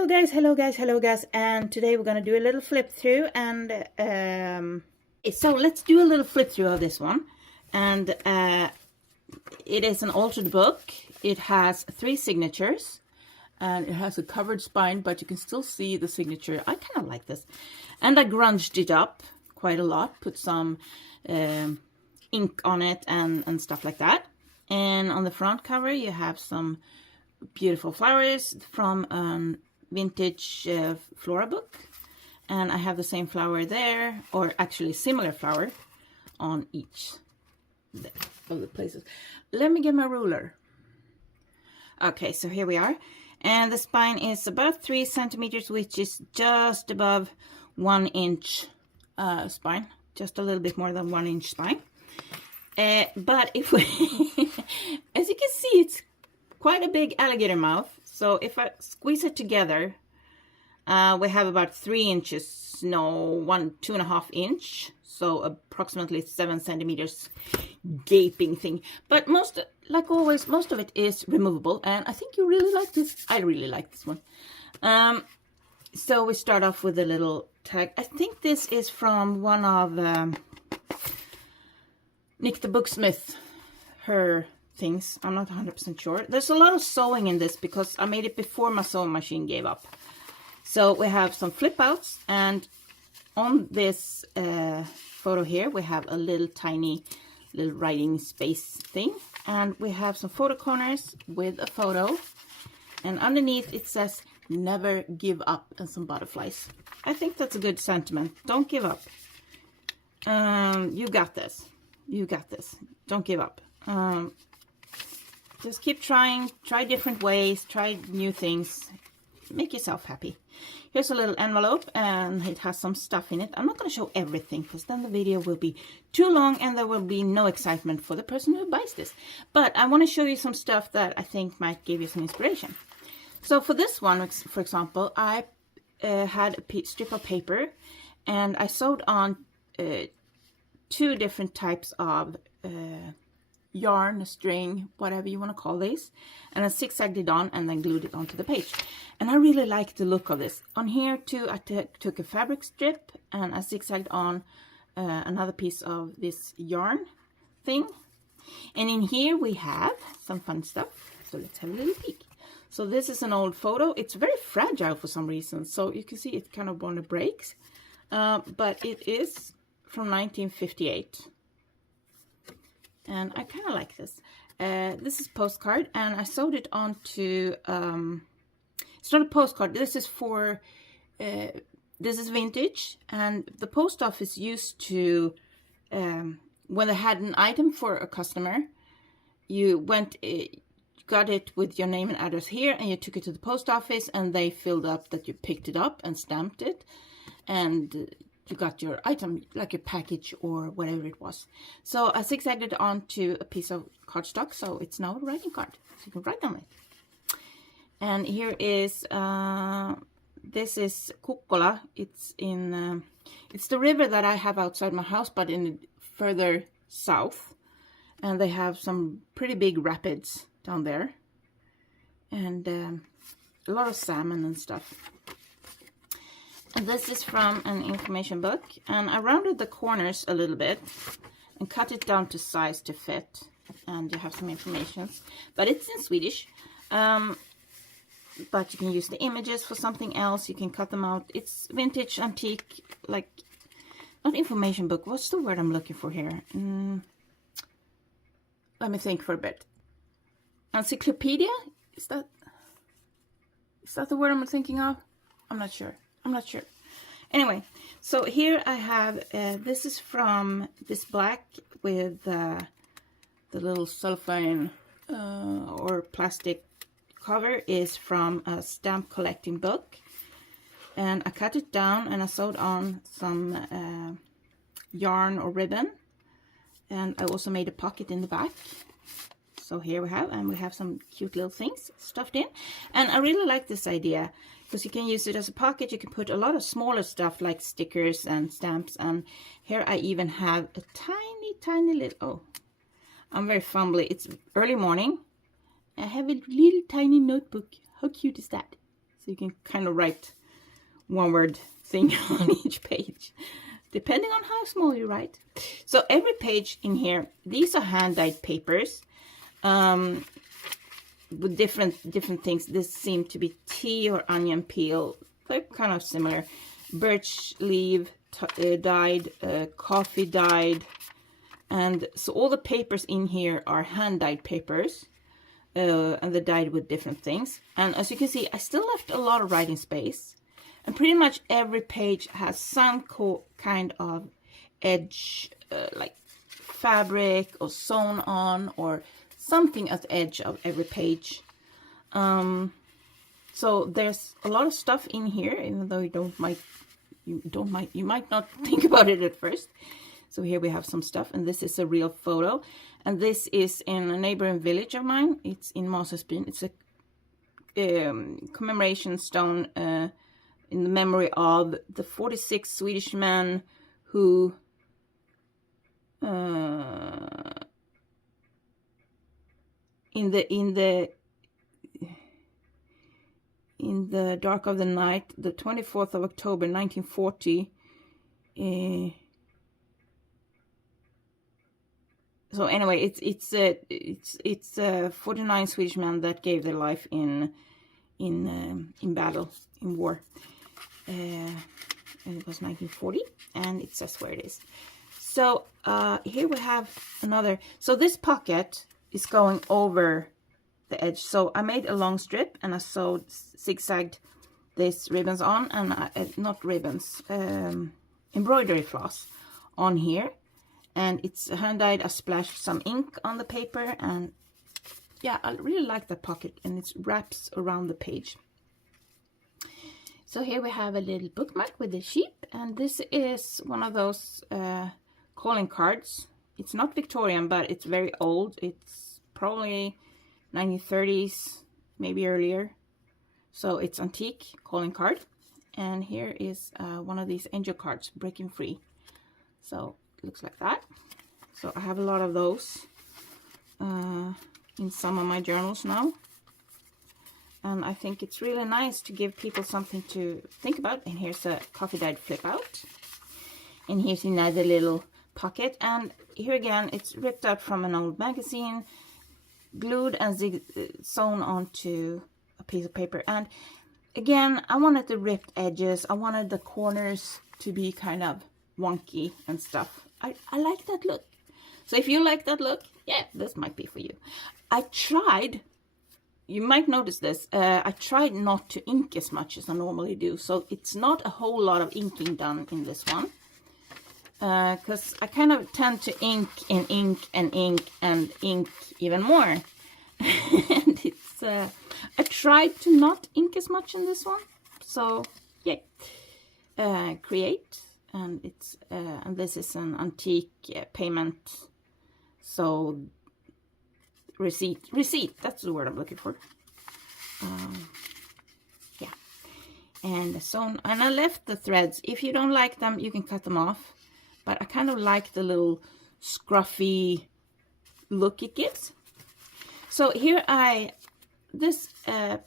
Hello guys, and today we're gonna do a little flip through, and so let's do a little flip through of this one. And it is an altered book. It has 3 signatures, and it has a covered spine, but you can still see the signature. I kind of like this, and I grunged it up quite a lot, put some ink on it and stuff like that. And on the front cover you have some beautiful flowers from a vintage flora book, and I have the same flower there, or actually similar flower on each of the places. Let me get my ruler. Okay, so here we are, and the spine is about 3 centimeters, which is just above 1 inch spine, just a little bit more than 1 inch spine. But if we as you can see, it's quite a big alligator mouth. So if I squeeze it together, we have about 3 inches, no, 2.5 inch, so approximately 7 centimeters gaping thing. But like always, most of it is removable, and I think you really like this. I really like this one. So we start off with a little tag. I think this is from one of Nick the Booksmith, her things. I'm not 100% sure. There's a lot of sewing in this because I made it before my sewing machine gave up. So we have some flip outs, and on this photo here we have a little tiny little writing space thing, and we have some photo corners with a photo, and underneath it says never give up, and some butterflies. I think that's a good sentiment. Don't give up. You got this. You got this. Don't give up. Just keep trying, try different ways, try new things, make yourself happy. Here's a little envelope, and it has some stuff in it. I'm not going to show everything because then the video will be too long and there will be no excitement for the person who buys this. But I want to show you some stuff that I think might give you some inspiration. So for this one, for example, I had a strip of paper, and I sewed on 2 different types of yarn, string, whatever you want to call these, and I zigzagged it on and then glued it onto the page. And I really like the look of this. On here too, I took a fabric strip and I zigzagged on another piece of this yarn thing. And in here we have some fun stuff, so let's have a little peek. So this is an old photo. It's very fragile for some reason, so you can see it kind of want to break, but it is from 1958. And I kind of like this. This is postcard, and I sewed it onto, it's not a postcard, this is for, this is vintage, and the post office used to, when they had an item for a customer, you got it with your name and address here, and you took it to the post office, and they filled up that you picked it up and stamped it, and you got your item, like your package or whatever it was. So I zigzagged it onto a piece of cardstock, so it's now a writing card, so you can write on it. And here is this is Kukkola. It's in it's the river that I have outside my house, but in further south, and they have some pretty big rapids down there, and a lot of salmon and stuff. And this is from an information book, and I rounded the corners a little bit and cut it down to size to fit, and you have some information, but it's in Swedish. But you can use the images for something else, you can cut them out. It's vintage, antique, like, not information book, what's the word I'm looking for here? Let me think for a bit. Encyclopedia? Is that the word I'm thinking of? I'm not sure. Anyway, so here I have, this is from this black with the little cellophane or plastic cover is from a stamp collecting book. And I cut it down and I sewed on some yarn or ribbon. And I also made a pocket in the back. So here we have some cute little things stuffed in. And I really like this idea, because you can use it as a pocket. You can put a lot of smaller stuff like stickers and stamps. And here I even have a tiny little, oh, I'm very fumbly. It's early morning. I have a little tiny notebook. How cute is that? So you can kind of write one word thing on each page, depending on how small you write. So every page in here, these are hand-dyed papers with different things. This seemed to be tea or onion peel. They're kind of similar. Birch leaf dyed, coffee dyed, and so all the papers in here are hand-dyed papers, and they're dyed with different things. And as you can see, I still left a lot of writing space, and pretty much every page has some kind of edge, like fabric or sewn on or something at the edge of every page. So there's a lot of stuff in here, even though you might not think about it at first. So here we have some stuff, and this is a real photo, and this is in a neighboring village of mine. It's in Masasbyn. It's a commemoration stone in the memory of the 46 Swedish men who in the dark of the night, the 24th of October 1940. So anyway, it's 49 Swedish men that gave their life in battle, in war. And it was 1940, and it says where it is. So here we have another. So this pocket is going over the edge. So I made a long strip, and I sewed zigzagged these ribbons on, and not ribbons, embroidery floss on here. And it's hand-dyed. I splashed some ink on the paper, and yeah, I really like the pocket, and it wraps around the page. So here we have a little bookmark with the sheep, and this is one of those calling cards. It's not Victorian, but it's very old. It's probably 1930s, maybe earlier. So it's antique calling card. And here is one of these angel cards, breaking free. So it looks like that. So I have a lot of those in some of my journals now. And I think it's really nice to give people something to think about. And here's a coffee dyed flip out. And here's another little pocket. And here again, it's ripped out from an old magazine, glued and sewn onto a piece of paper. And again, I wanted the ripped edges. I wanted the corners to be kind of wonky and stuff. I like that look. So if you like that look, yeah, this might be for you. I tried, you might notice this, I tried not to ink as much as I normally do. So it's not a whole lot of inking done in this one. Because I kind of tend to ink and ink and ink and ink even more. And it's, I tried to not ink as much in this one. So, yeah. Create. And it's and this is an antique payment. So receipt, that's the word I'm looking for. Yeah. And sewn, and I left the threads. If you don't like them, you can cut them off. But I kind of like the little scruffy look it gives. So here this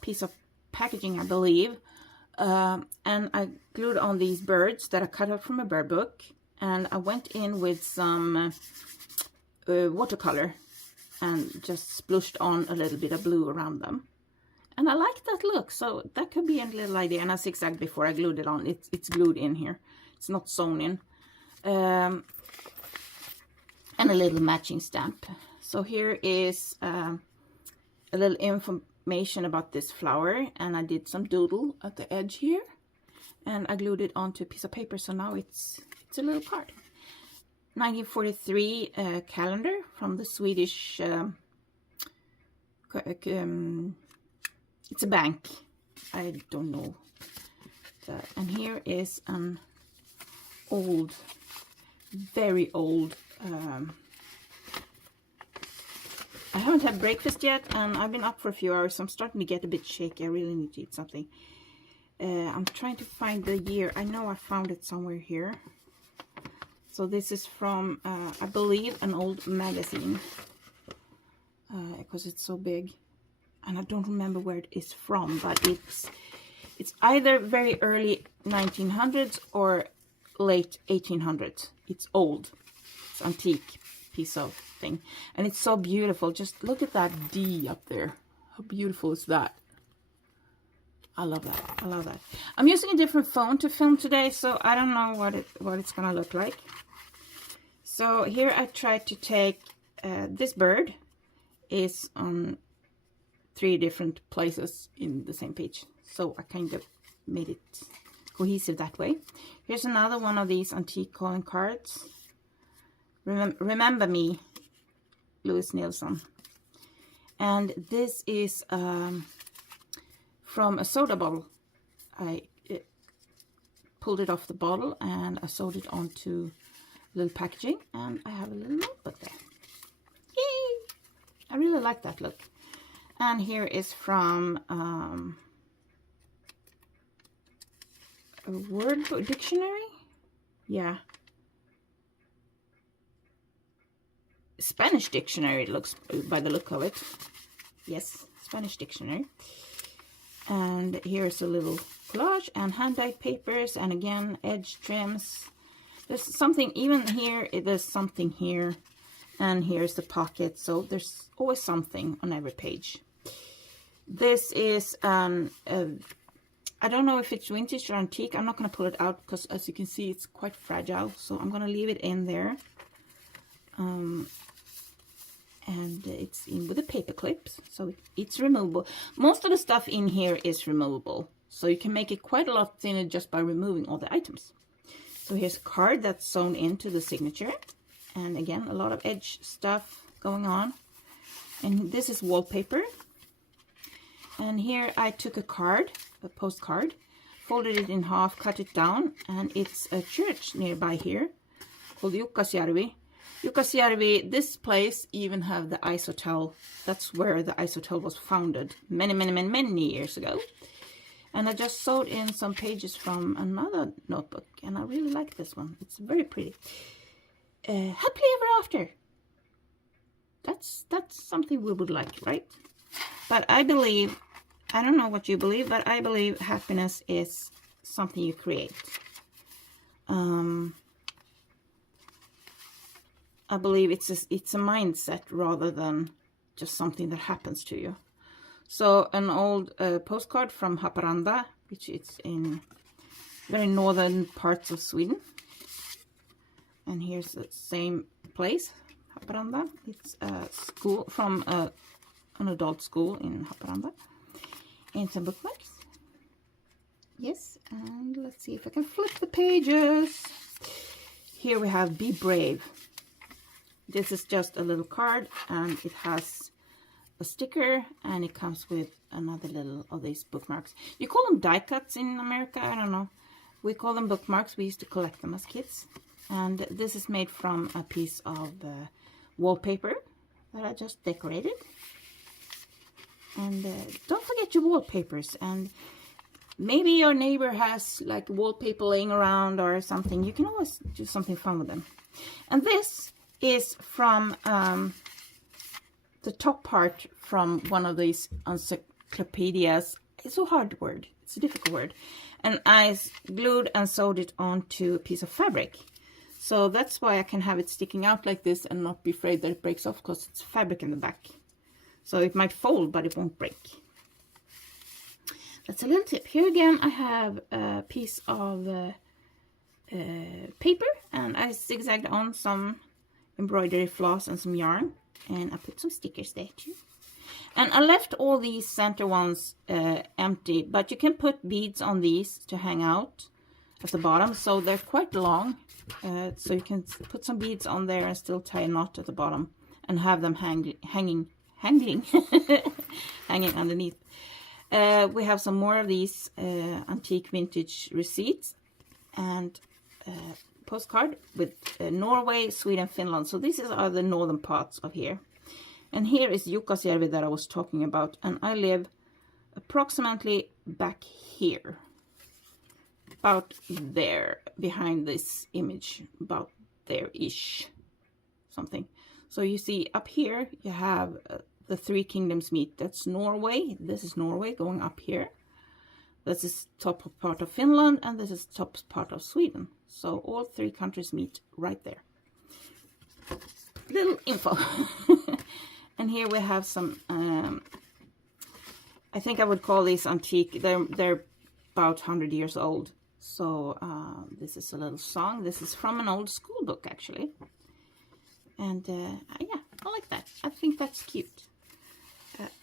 piece of packaging, I believe, and I glued on these birds that I cut out from a bird book, and I went in with some watercolor and just splooshed on a little bit of blue around them, and I like that look. So that could be a little idea. And I zigzagged before I glued it on. It's glued in here, it's not sewn in. And a little matching stamp. So here is a little information about this flower, and I did some doodle at the edge here, and I glued it onto a piece of paper. So now it's a little card. 1943 calendar from the Swedish. It's a bank. I don't know. And here is an old, very old. I haven't had breakfast yet, and I've been up for a few hours, so I'm starting to get a bit shaky. I really need to eat something. I'm trying to find the year. I know I found it somewhere here. So this is from, I believe, an old magazine, because it's so big. And I don't remember where it is from, but It's either very early 1900s or late 1800s. It's old. It's antique piece of thing. And it's so beautiful. Just look at that D up there. How beautiful is that? I love that. I love that. I'm using a different phone to film today, so I don't know what it's gonna look like. So here I tried to take this bird is on 3 different places in the same page. So I kind of made it cohesive that way. Here's another one of these antique calling cards. Remember me, Louis Nielsen. And this is from a soda bottle. I pulled it off the bottle and I sewed it onto little packaging, and I have a little notebook there. Yay! I really like that look. And here is from a word book dictionary. Yeah, Spanish dictionary, it looks by the look of it. Yes, Spanish dictionary. And here's a little collage and hand-dyed papers, and again edge trims. There's something even here, there's something here, and here's the pocket, so there's always something on every page. This is I don't know if it's vintage or antique. I'm not going to pull it out because, as you can see, it's quite fragile, so I'm going to leave it in there. And it's in with the paper clips, so it's removable. Most of the stuff in here is removable, so you can make it quite a lot thinner just by removing all the items. So here's a card that's sewn into the signature, and again a lot of edge stuff going on. And this is wallpaper. And here I took a card, a postcard, folded it in half, cut it down, and it's a church nearby here called Jukkasjärvi. Jukkasjärvi, this place even have the Ice Hotel. That's where the Ice Hotel was founded many years ago. And I just sewed in some pages from another notebook, and I really like this one. It's very pretty. Happily ever after. That's something we would like, right? But I believe, I don't know what you believe, but I believe happiness is something you create. I believe it's a mindset rather than just something that happens to you. So an old postcard from Haparanda, which is in very northern parts of Sweden. And here's the same place, Haparanda. It's a school from an adult school in Haparanda. And some bookmarks. Yes, and let's see if I can flip the pages. Here we have Be Brave. This is just a little card, and it has a sticker, and it comes with another little of these bookmarks. You call them die cuts in America, I don't know. We call them bookmarks. We used to collect them as kids. And this is made from a piece of wallpaper that I just decorated. And don't forget your wallpapers. And maybe your neighbor has like wallpaper laying around or something. You can always do something fun with them. And this is from the top part from one of these encyclopedias. It's a hard word. It's a difficult word. And I glued and sewed it onto a piece of fabric. So that's why I can have it sticking out like this and not be afraid that it breaks off, because it's fabric in the back. So it might fold, but it won't break. That's a little tip. Here again, I have a piece of paper, and I zigzagged on some embroidery floss and some yarn, and I put some stickers there too. And I left all these center ones empty, but you can put beads on these to hang out at the bottom, so they're quite long. So you can put some beads on there and still tie a knot at the bottom and have them hanging underneath. We have some more of these antique vintage receipts and postcard with Norway, Sweden, Finland. So these are the northern parts of here. And here is Jukkasjärvi that I was talking about, and I live approximately back here, about there, behind this image, about there-ish, something. So you see up here you have the Three Kingdoms meet. That's Norway. This is Norway going up here. This is top part of Finland, and this is top part of Sweden. So all three countries meet right there. Little info. And here we have some, I think I would call these antique. They're about 100 years old. So this is a little song. This is from an old school book, actually. And yeah, I like that. I think that's cute.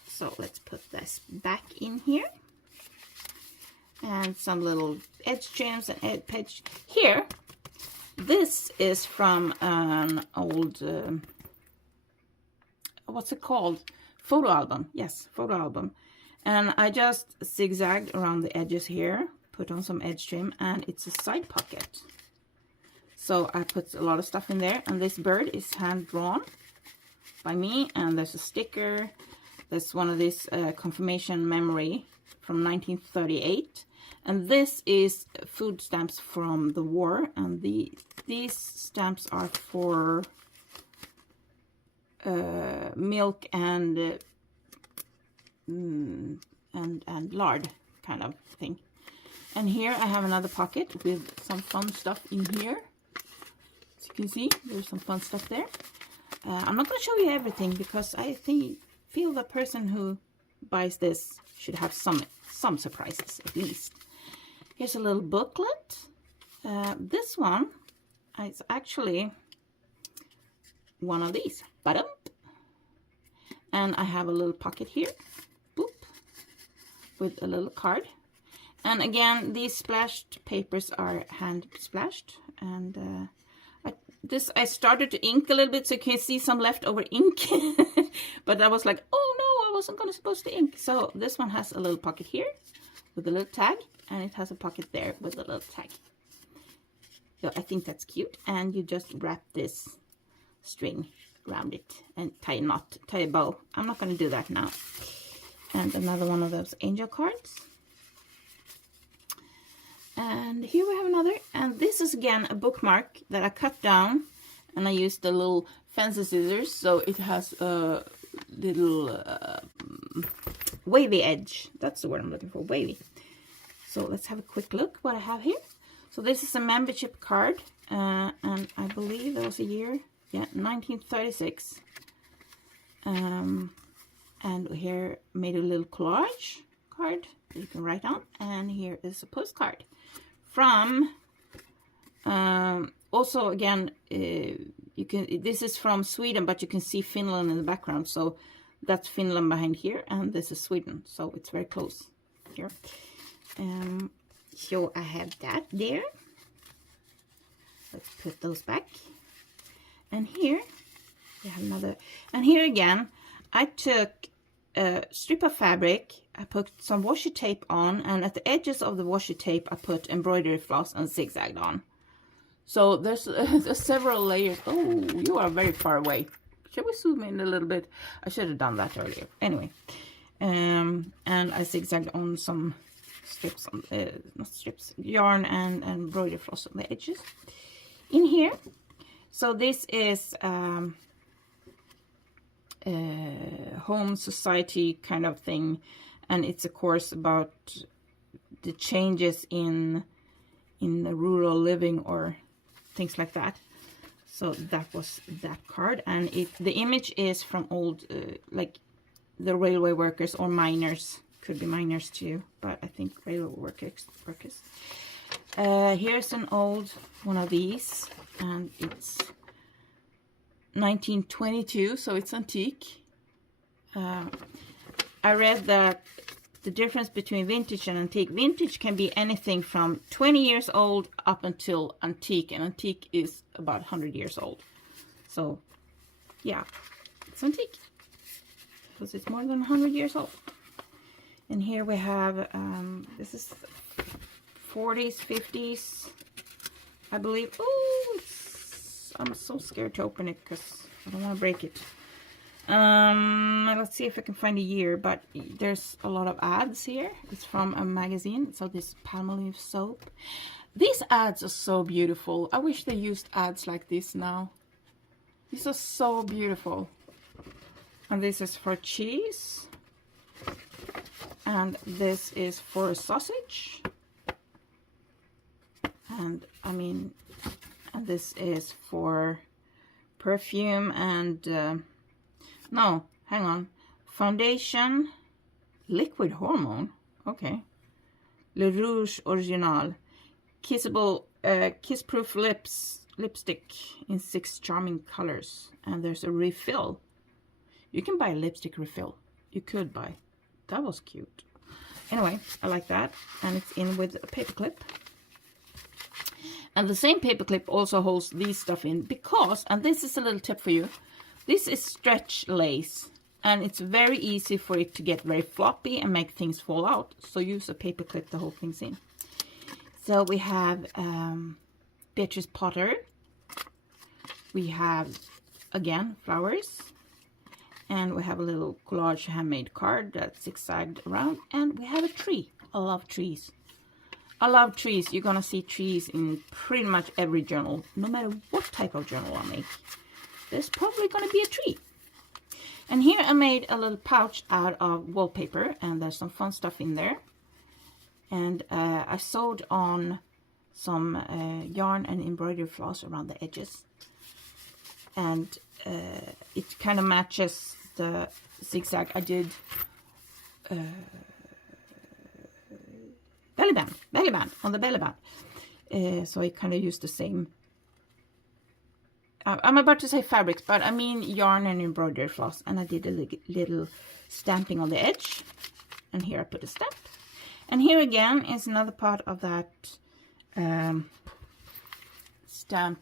So let's put this back in here. And some little edge trims and edge. Here, this is from an old, what's it called? Photo album. Yes, photo album. And I just zigzagged around the edges here, put on some edge trim, and it's a side pocket. So I put a lot of stuff in there, and this bird is hand drawn by me, and there's a sticker. There's one of these confirmation memory from 1938. And this is food stamps from the war, and these stamps are for milk and lard kind of thing. And here I have another pocket with some fun stuff in here. As you can see, there's some fun stuff there. I'm not going to show you everything because I feel the person who buys this should have some surprises at least. Here's a little booklet. This one is actually one of these. Ba-dum. And I have a little pocket here. Boop. With a little card. And again, these splashed papers are hand splashed. And I started to ink a little bit so you can see some leftover ink. But I was like, oh no, I wasn't supposed to ink. So this one has a little pocket here with a little tag. And it has a pocket there with a little tag. So I think that's cute. And you just wrap this string around it and tie a knot, tie a bow. I'm not going to do that now. And another one of those angel cards. And here we have another. And this is again a bookmark that I cut down. And I used the little fancy scissors. So it has a little wavy edge. That's the word I'm looking for, wavy. So let's have a quick look what I have here. So this is a membership card, and I believe there was a year, yeah, 1936. And here made a little collage card that you can write on, and here is a postcard from. Also, again, you can. This is from Sweden, but you can see Finland in the background. So that's Finland behind here, and this is Sweden. So it's very close here. So I have that there. Let's put those back. And here we have another. And here again, I took a strip of fabric. I put some washi tape on, and at the edges of the washi tape, I put embroidery floss and zigzagged on. So there's several layers. Oh, you are very far away. Shall we zoom in a little bit? I should have done that earlier. Anyway, and I zigzagged on some strips, not strips, yarn and embroidery floss on the edges. In here, so this is home society kind of thing, and it's a course about the changes in the rural living or things like that. So that was that card, and the image is from old like the railway workers or miners. Could be miners too, but I think railway workers. Here's an old one of these, and it's 1922, so it's antique. I read that the difference between vintage and antique. Vintage can be anything from 20 years old up until antique, and antique is about 100 years old. So, yeah, it's antique because it's more than 100 years old. And here we have, this is 40s, 50s, I believe. Oh, I'm so scared to open it because I don't want to break it. Let's see if I can find a year, but there's a lot of ads here. It's from a magazine. So this Palmolive soap. These ads are so beautiful. I wish they used ads like this now. These are so beautiful. And this is for cheese. And this is for a sausage. And I mean, and this is for perfume and no, hang on, foundation, liquid hormone, okay, Le Rouge Original, kissable, kiss-proof lipstick in 6 charming colors. And there's a refill. You can buy a lipstick refill. You could buy. That was cute. Anyway, I like that. And it's in with a paper clip. And the same paper clip also holds these stuff in because, and this is a little tip for you, this is stretch lace. And it's very easy for it to get very floppy and make things fall out. So use a paper clip to hold things in. So we have Beatrice Potter. We have, again, flowers. And we have a little collage handmade card that's zigzagged around. And we have a tree. I love trees. I love trees. You're going to see trees in pretty much every journal. No matter what type of journal I make. There's probably going to be a tree. And here I made a little pouch out of wallpaper. And there's some fun stuff in there. And I sewed on some yarn and embroidery floss around the edges. And it kind of matches the zigzag I did belly band on the belly band. So I kind of used the same. I'm about to say fabrics, but I mean yarn and embroidery floss. And I did a little stamping on the edge. And here I put a stamp. And here again is another part of that stamp.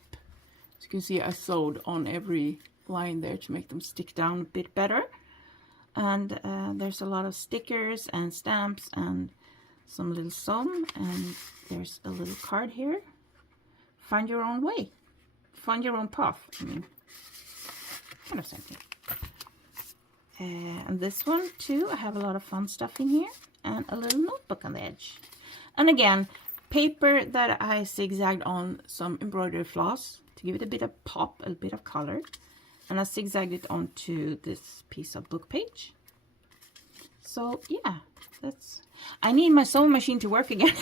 As you can see, I sewed on every line there to make them stick down a bit better. And there's a lot of stickers and stamps and some little sewn. And there's a little card here. Find your own way. Find your own path. I mean, kind of same thing. And this one too, I have a lot of fun stuff in here. And a little notebook on the edge. And again, paper that I zigzagged on some embroidery floss to give it a bit of pop, a bit of color. And I zigzagged it onto this piece of book page. So yeah, that's. I need my sewing machine to work again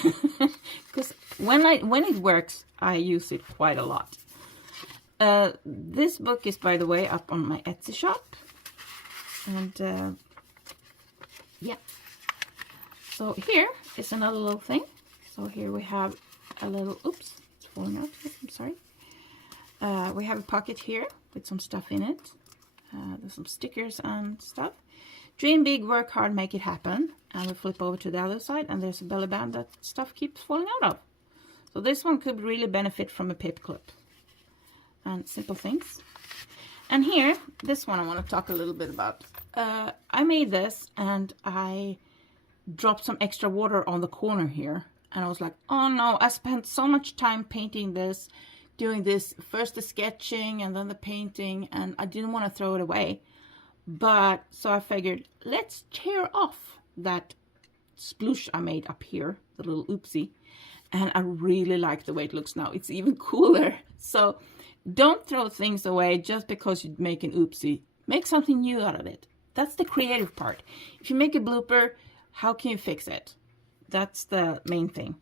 because when it works, I use it quite a lot. This book is, by the way, up on my Etsy shop, and yeah. So here is another little thing. So here we have a little, oops, it's falling out. I'm sorry. We have a pocket here with some stuff in it. There's some stickers and stuff. Dream big, work hard, make it happen. And we flip over to the other side and there's a belly band that stuff keeps falling out of. So this one could really benefit from a paper clip. And simple things. And here, this one I want to talk a little bit about. I made this and I dropped some extra water on the corner here. And I was like, oh no, I spent so much time painting this, doing this, first the sketching and then the painting, and I didn't want to throw it away. But, so I figured, let's tear off that sploosh I made up here, the little oopsie. And I really like the way it looks now. It's even cooler. So, don't throw things away just because you make an oopsie. Make something new out of it. That's the creative part. If you make a blooper, how can you fix it? That's the main thing.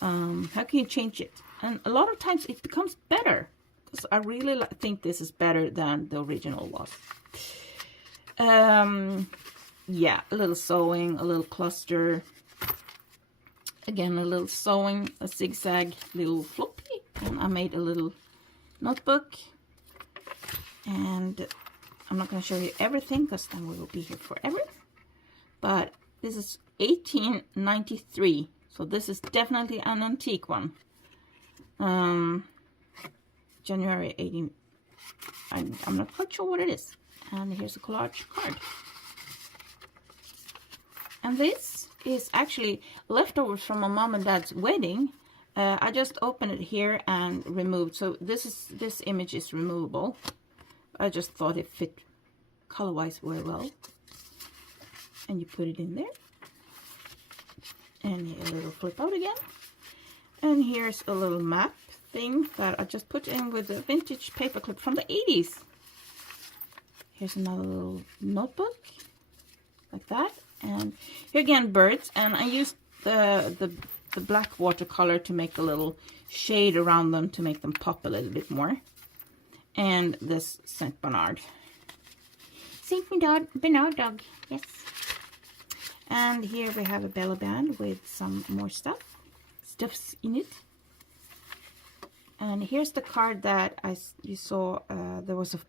How can you change it? And a lot of times it becomes better. Because I really think this is better than the original was. Yeah, a little sewing, a little cluster. Again, a little sewing, a zigzag little floppy. And I made a little notebook. And I'm not going to show you everything because then we will be here forever. But this is 1893. So this is definitely an antique one. January 18. I'm not quite sure what it is. And here's a collage card. And this is actually leftovers from my mom and dad's wedding. I just opened it here and removed. So this image is removable. I just thought it fit color-wise very well. And you put it in there. And a little flip out again. And here's a little map thing that I just put in with a vintage paperclip from the 80s. Here's another little notebook, like that. And here again, birds, and I used the black watercolor to make a little shade around them to make them pop a little bit more. And this Saint Bernard. Saint Bernard dog, yes. And here we have a belly band with some more stuffs in it. And here's the card that you saw. There was a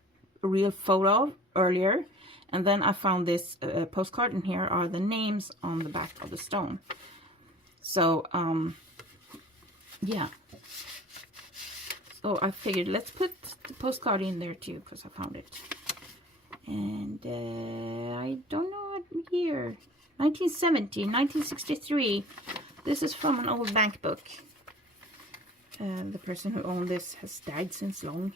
real photo of earlier, and then I found this postcard, and here are the names on the back of the stone. So yeah, so I figured let's put the postcard in there too, because I found it. And I don't know what year. 1970, 1963. This is from an old bank book. The person who owned this has died since long.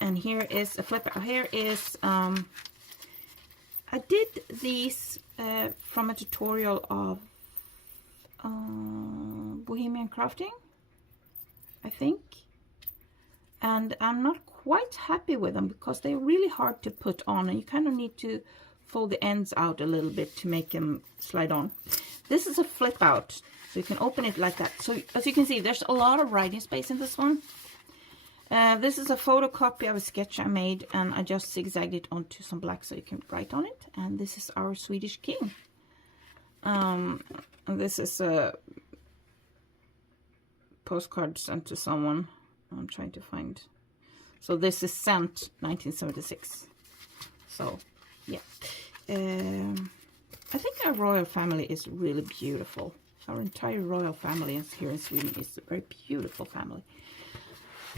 And here is a flipper. Here is, I did these from a tutorial of Bohemian Crafting, I think. And I'm not quite happy with them because they're really hard to put on, and you kind of need to fold the ends out a little bit to make them slide on. This is a flip out, so you can open it like that. So as you can see, there's a lot of writing space in this one. This is a photocopy of a sketch I made, and I just zigzagged it onto some black so you can write on it. And this is our Swedish king. And this is a postcard sent to someone. I'm trying to find. So this is sent 1976. So yeah, I think our royal family is really beautiful. Our entire royal family here in Sweden is a very beautiful family.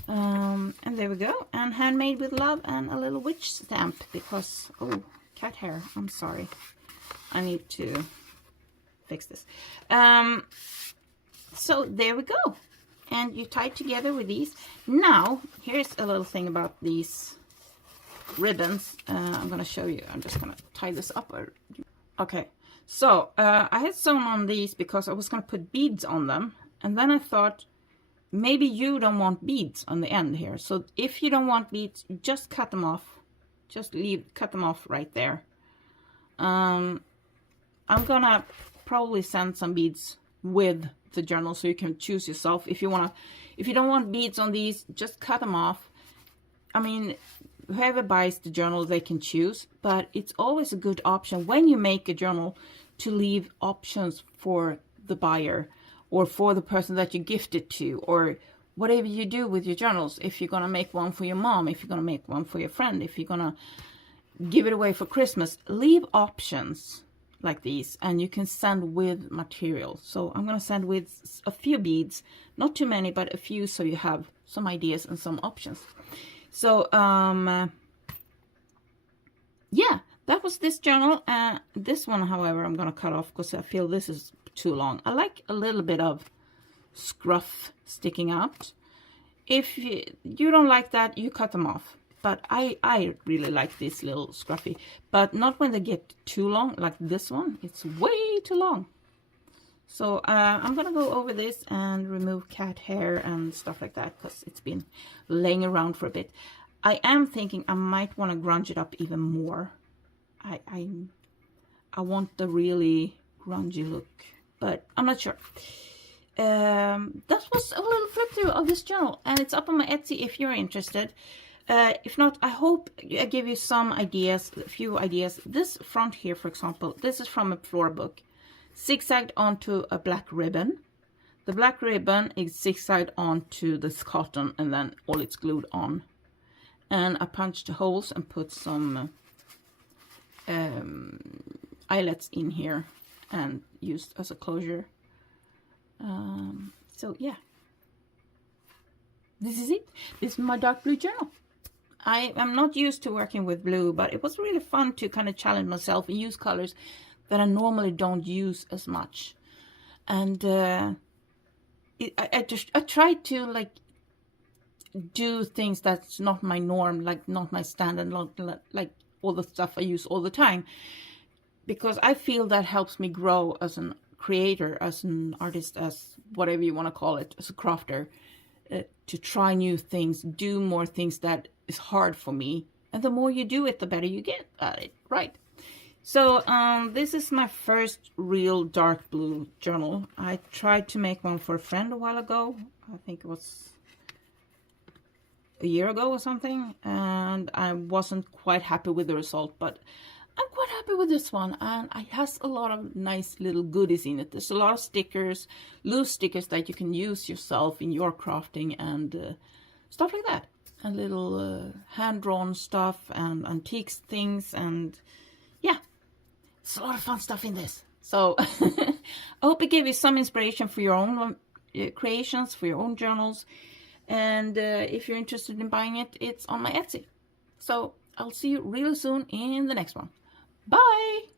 And there we go. And handmade with love, and a little witch stamp because, oh, cat hair. I'm sorry. I need to fix this. So there we go. And you tie it together with these. Now, here's a little thing about these ribbons. I'm going to show you. I'm just going to tie this up. Okay. So, I had sewn on these because I was going to put beads on them. And then I thought, maybe you don't want beads on the end here. So, if you don't want beads, just cut them off. Just cut them off right there. I'm going to probably send some beads with the journal so you can choose yourself. If you don't want beads on these, just cut them off. I mean, whoever buys the journal, they can choose, but it's always a good option when you make a journal to leave options for the buyer or for the person that you gift it to, or whatever you do with your journals. If you're going to make one for your mom, if you're going to make one for your friend, if you're going to give it away for Christmas, leave options like these, and you can send with material. So I'm going to send with a few beads, not too many, but a few, so you have some ideas and some options. So yeah, that was this journal. This one, however, I'm going to cut off because I feel this is too long. I like a little bit of scruff sticking out. If you don't like that, you cut them off. But I really like this little scruffy, but not when they get too long, like this one. It's way too long. So I'm going to go over this and remove cat hair and stuff like that, because it's been laying around for a bit. I am thinking I might want to grunge it up even more. I want the really grungy look, but I'm not sure. That was a little flip through of this journal, and it's up on my Etsy if you're interested. If not, I hope I give you some ideas, a few ideas. This front here, for example, this is from a floor book. Zigzagged onto a black ribbon. The black ribbon is zigzagged onto this cotton, and then all it's glued on. And I punched holes and put some eyelets in here and used as a closure. So yeah, this is it. This is my dark blue journal. I am not used to working with blue, but it was really fun to kind of challenge myself and use colors that I normally don't use as much. And I tried to like do things that's not my norm, like not my standard, like all the stuff I use all the time, because I feel that helps me grow as a creator, as an artist, as whatever you want to call it, as a crafter, to try new things, do more things that is hard for me. And the more you do it, the better you get at it, right? So this is my first real dark blue journal. I tried to make one for a friend a while ago. I think it was a year ago or something, and I wasn't quite happy with the result, but I'm quite happy with this one, and it has a lot of nice little goodies in it. There's a lot of stickers, loose stickers that you can use yourself in your crafting and stuff like that, and little hand-drawn stuff and antiques things, and yeah, it's a lot of fun stuff in this. So I hope it gave you some inspiration for your own creations, for your own journals. And if you're interested in buying it, it's on my Etsy. So I'll see you really soon in the next one. Bye!